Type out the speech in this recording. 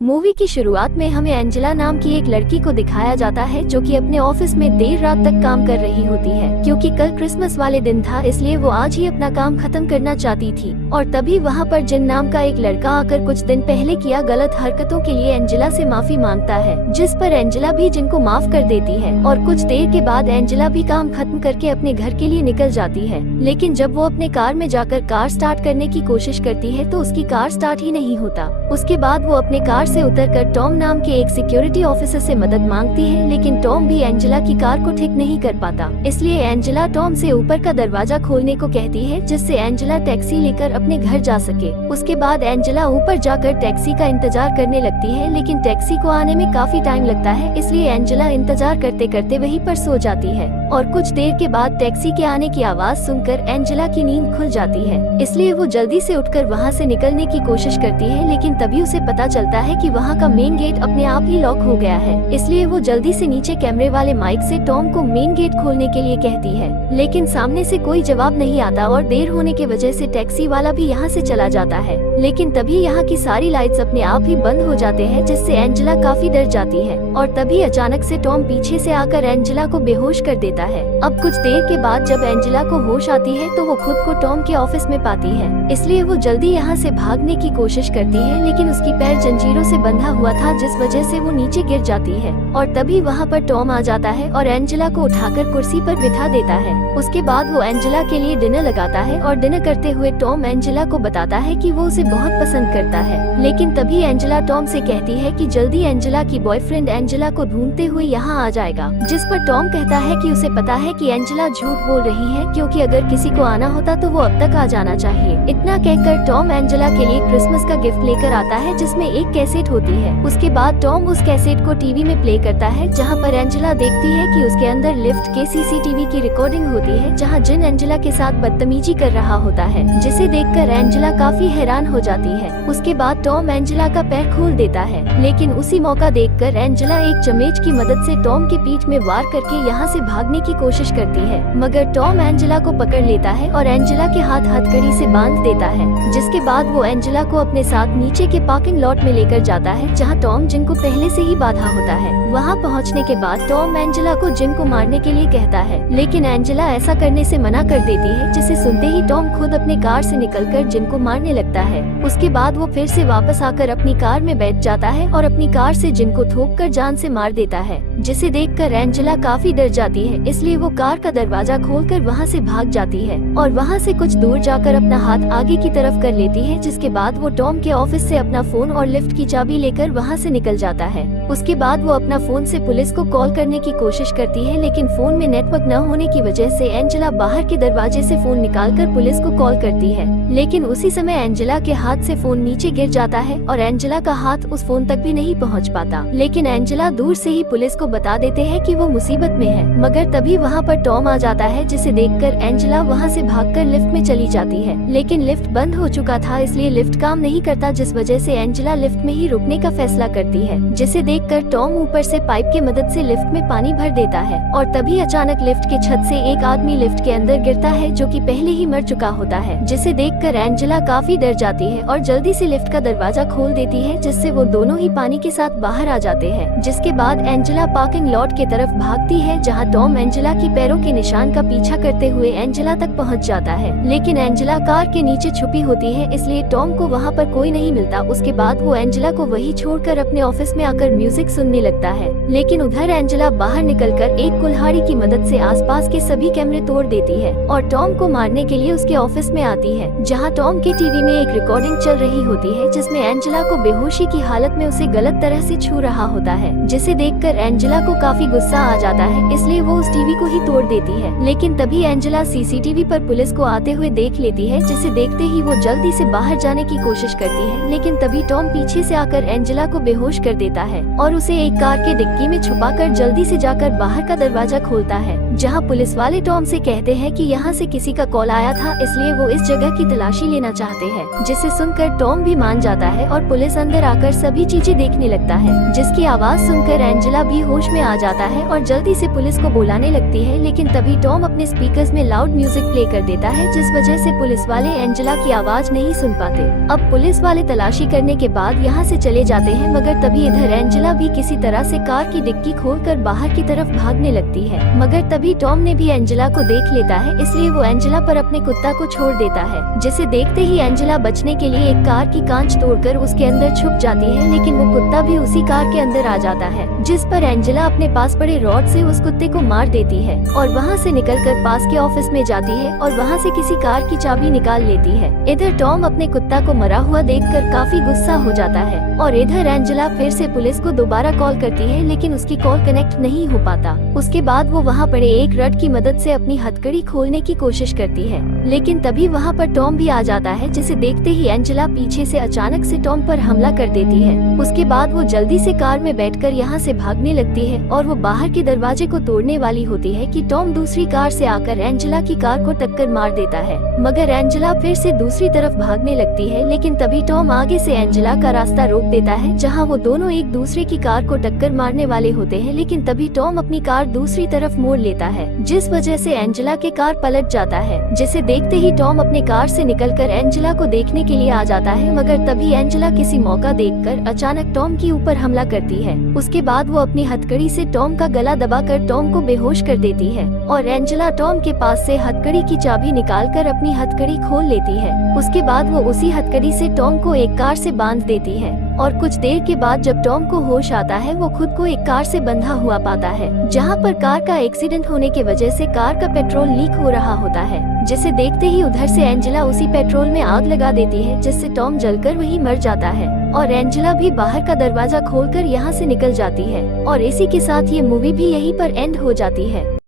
Movie की शुरुआत में हमें एंजेला नाम की एक लड़की को दिखाया जाता है जो कि अपने ऑफिस में देर रात तक काम कर रही होती है क्योंकि कल क्रिसमस वाले दिन था, इसलिए वो आज ही अपना काम खत्म करना चाहती थी। और तभी वहाँ पर जिन नाम का एक लड़का आकर कुछ दिन पहले किया गलत हरकतों के लिए एंजेला से माफी मांगता है, जिस पर एंजेला भी जिन को माफ कर देती है। और कुछ देर के बाद एंजेला भी काम खत्म करके अपने घर के लिए निकल जाती है, लेकिन जब वो अपने कार में जाकर कार स्टार्ट करने की कोशिश करती है तो उसकी कार स्टार्ट ही नहीं होता। उसके बाद वो अपने कार से उतरकर टॉम नाम के एक सिक्योरिटी ऑफिसर से मदद मांगती है, लेकिन टॉम भी एंजेला की कार को ठीक नहीं कर पाता। इसलिए एंजेला टॉम से ऊपर का दरवाजा खोलने को कहती है, जिससे एंजेला टैक्सी लेकर अपने घर जा सके। उसके बाद एंजेला ऊपर जाकर टैक्सी का इंतजार करने लगती है, लेकिन टैक्सी को आने में काफी टाइम लगता है, इसलिए एंजेला इंतजार करते करते वहीं पर सो जाती है। और कुछ देर के बाद टैक्सी के आने की आवाज सुनकर एंजेला की नींद खुल जाती है, इसलिए वो जल्दी से उठकर वहाँ से निकलने की कोशिश करती है, लेकिन तभी उसे पता चलता है कि वहाँ का मेन गेट अपने आप ही लॉक हो गया है। इसलिए वो जल्दी से नीचे कैमरे वाले माइक से टॉम को मेन गेट खोलने के लिए कहती है, लेकिन सामने से कोई जवाब नहीं आता और देर होने की वजह से टैक्सी वाला भी यहाँ से चला जाता है। लेकिन तभी यहाँ की सारी लाइट्स अपने आप ही बंद हो जाते हैं, जिससे एंजेला काफी डर जाती है। और तभी अचानक से टॉम पीछे से आकर एंजेला को बेहोश कर देता है। अब कुछ देर के बाद जब एंजेला को होश आती है तो वो खुद को टॉम के ऑफिस में पाती है, इसलिए वो जल्दी यहाँ से भागने की कोशिश करती है, लेकिन उसकी पैर जंजीरों से बंधा हुआ था, जिस वजह से वो नीचे गिर जाती है। और तभी वहाँ पर टॉम आ जाता है और एंजेला को उठाकर कुर्सी पर बिठा देता है। उसके बाद वो एंजेला के लिए डिनर लगाता है और डिनर करते हुए टॉम एंजेला को बताता है कि वो उसे बहुत पसंद करता है। लेकिन तभी एंजेला टॉम से कहती है कि जल्दी एंजेला की बॉयफ्रेंड एंजेला को ढूंढते हुए यहाँ आ जाएगा, जिस पर टॉम कहता है कि उसे पता है कि एंजेला झूठ बोल रही है, क्योंकि अगर किसी को आना होता तो वो अब तक आ जाना चाहिए। इतना कहकर टॉम एंजेला के लिए क्रिसमस का गिफ्ट लेकर आता है, जिसमें एक कैसेट होती है। उसके बाद टॉम उस कैसेट को टीवी में प्ले करता है, जहाँ पर एंजेला देखती है कि उसके अंदर लिफ्ट के सीसीटीवी की रिकॉर्डिंग होती है, जहाँ जिन एंजेला के साथ बदतमीजी कर रहा होता है, जिसे देखकर एंजेला काफी हैरान हो जाती है। उसके बाद टॉम एंजेला का पैर खोल देता है, लेकिन उसी मौका देखकर एंजेला एक चमेच की मदद से टॉम के पीठ में वार करके यहाँ से भागने की कोशिश करती है, मगर टॉम एंजेला को पकड़ लेता है और एंजेला के हाथ हथकड़ी से बांध देता है। जिसके बाद वो एंजेला को अपने साथ नीचे के पार्किंग लॉट में लेकर जाता है, जहाँ टॉम जिन को पहले से ही बांधा होता है। वहाँ पहुँचने के बाद टॉम एंजेला को जिन को मारने के लिए कहता है, लेकिन एंजेला ऐसा करने से मना कर देती है, जिसे सुनते ही टॉम खुद अपने कार से निकलकर जिन को मारने लगता है। उसके बाद वो फिर से वापस आकर अपनी कार में बैठ जाता है और अपनी कार से जिन को ठोककर जान से मार देता है, जिसे देखकर एंजेला काफी डर जाती है, इसलिए वो कार का दरवाजा खोलकर वहाँ से भाग जाती है और वहाँ से कुछ दूर जाकर अपना हाथ आगे की तरफ कर लेती है। जिसके बाद वो टॉम के ऑफिस से अपना फोन और लिफ्ट की चाबी लेकर वहाँ से निकल जाता है। उसके बाद वो अपना फोन से पुलिस को कॉल करने की कोशिश करती है, लेकिन फोन में नेटवर्क न होने की वजह से एंजेला बाहर के दरवाजे से फोन निकालकर पुलिस को कॉल करती है, लेकिन उसी समय एंजेला के हाथ से फोन नीचे गिर जाता है और एंजेला का हाथ उस फोन तक भी नहीं पहुँच पाता। लेकिन एंजेला दूर से ही पुलिस को बता देते हैं कि वो मुसीबत में है, मगर तभी वहाँ पर टॉम आ जाता है, जिसे देखकर एंजेला वहाँ से भागकर लिफ्ट में चली जाती है, लेकिन लिफ्ट बंद हो चुका था, इसलिए लिफ्ट काम नहीं करता, जिस वजह से एंजेला लिफ्ट में ही रुकने का फैसला करती है, जिसे देखकर टॉम ऊपर से पाइप की मदद से लिफ्ट में पानी भर देता है। और तभी अचानक लिफ्ट के छत से एक आदमी लिफ्ट के अंदर गिरता है, जो कि पहले ही मर चुका होता है, जिसे देखकर एंजेला काफी डर जाती है और जल्दी से लिफ्ट का दरवाजा खोल देती है, जिससे वो दोनों ही पानी के साथ बाहर आ जाते हैं। जिसके बाद एंजेला पार्किंग लॉट के तरफ भागती है, जहाँ टॉम एंजेला की पैरों के निशान का पीछा करते हुए एंजेला तक पहुँच जाता है, लेकिन एंजेला कार के नीचे छुपी होती है, इसलिए टॉम को वहाँ पर कोई नहीं मिलता। उसके बाद वो एंजेला को वही छोड़कर अपने ऑफिस में आकर म्यूजिक सुनने लगता है, लेकिन उधर एंजेला बाहर निकलकर एक कुल्हाड़ी की मदद से आसपास के सभी कैमरे तोड़ देती है और टॉम को मारने के लिए उसके ऑफिस में आती है, जहाँ टॉम के टीवी में एक रिकॉर्डिंग चल रही होती है, जिसमें एंजेला को बेहोशी की हालत में उसे गलत तरह से छू रहा होता है, जिसे देखकर एंजेला को काफी गुस्सा आ जाता है, इसलिए वो उस टीवी को ही तोड़ देती है। लेकिन तभी एंजेला सीसीटीवी पर पुलिस को आते हुए देख लेती है, जिसे देखते ही वो जल्दी से बाहर जाने की कोशिश करती है, लेकिन तभी टॉम पीछे से आकर एंजेला को बेहोश कर देता है और उसे एक कार के डिक्की में छुपाकर जल्दी से जाकर बाहर का दरवाजा खोलता है, जहाँ पुलिस वाले टॉम से कहते हैं कि यहाँ से किसी का कॉल आया था, इसलिए वो इस जगह की तलाशी लेना चाहते हैं। जिसे सुनकर टॉम भी मान जाता है और पुलिस अंदर आकर सभी चीजें देखने लगता है, जिसकी आवाज सुनकर एंजेला भी होश में आ जाता है और जल्दी से पुलिस को बुलाने लगती है। लेकिन तभी टॉम अपने स्पीकर्स में लाउड म्यूजिक प्ले कर देता है, जिस वजह से पुलिस वाले एंजेला की आवाज नहीं सुन पाते। अब पुलिस वाले तलाशी करने के बाद यहाँ से चले जाते हैं, मगर तभी इधर एंजेला भी किसी तरह से कार की डिक्की खोलकर बाहर की तरफ भागने लगती है। मगर तभी टॉम ने भी एंजेला को देख लेता है, इसलिए वो एंजेला पर अपने कुत्ता को छोड़ देता है, जिसे देखते ही एंजेला बचने के लिए एक कार की कांच तोड़कर उसके अंदर छुप जाती है। लेकिन वो कुत्ता भी उसी कार के अंदर आ जाता है, जिस पर एंजेला अपने पास पड़े रॉड से उस कुत्ते को मार देती है और वहाँ से निकलकर पास के ऑफिस में जाती है और वहाँ से किसी कार की चाबी निकाल लेती है। इधर टॉम अपने कुत्ता को मरा हुआ देखकर काफी गुस्सा हो जाता है और इधर एंजेला फिर से पुलिस को दोबारा कॉल करती है, लेकिन उसकी कॉल कनेक्ट नहीं हो पाता। उसके बाद वो वहाँ पड़े एक रड की मदद से अपनी हथकड़ी खोलने की कोशिश करती है, लेकिन तभी वहाँ पर टॉम भी आ जाता है, जिसे देखते ही एंजेला पीछे से अचानक से टॉम पर हमला कर देती है। उसके बाद वो जल्दी से कार में बैठकर यहाँ से भागने लगती है और वो बाहर के दरवाजे को तोड़ने वाली होती है कि टॉम दूसरी कार से आकर एंजेला की कार को टक्कर मार देता है। मगर एंजेला फिर से दूसरी तरफ भागने लगती है, लेकिन तभी टॉम आगे से एंजेला का रास्ता रोक देता है, जहाँ वो दोनों एक दूसरे की कार को टक्कर मारने वाले होते हैं। लेकिन तभी टॉम अपनी कार दूसरी तरफ मोड़ लेता है, जिस वजह से एंजेला के कार पलट जाता है, जिसे देखते ही टॉम अपने कार से निकलकर एंजेला को देखने के लिए आ जाता है। मगर तभी एंजेला किसी मौका देखकर अचानक टॉम के ऊपर हमला करती है। उसके बाद वो अपनी हथकड़ी से टॉम का गला दबाकर टॉम को बेहोश कर देती है और एंजेला टॉम के पास से हथकड़ी की चाबी निकालकर अपनी हथकड़ी खोल लेती है। उसके बाद वो उसी हथकड़ी से टॉम को एक कार से बांध देती है और कुछ देर के बाद जब टॉम को होश आता है, वो खुद को एक कार से बंधा हुआ पाता है, जहाँ पर कार का एक्सीडेंट होने की वजह से कार का पेट्रोल लीक हो रहा होता है, जिसे देखते ही उधर से एंजेला उसी पेट्रोल में आग लगा देती है, जिससे टॉम जलकर वहीं मर जाता है और एंजेला भी बाहर का दरवाजा खोलकर यहाँ से निकल जाती है। और इसी के साथ ये मूवी भी यहीं पर एंड हो जाती है।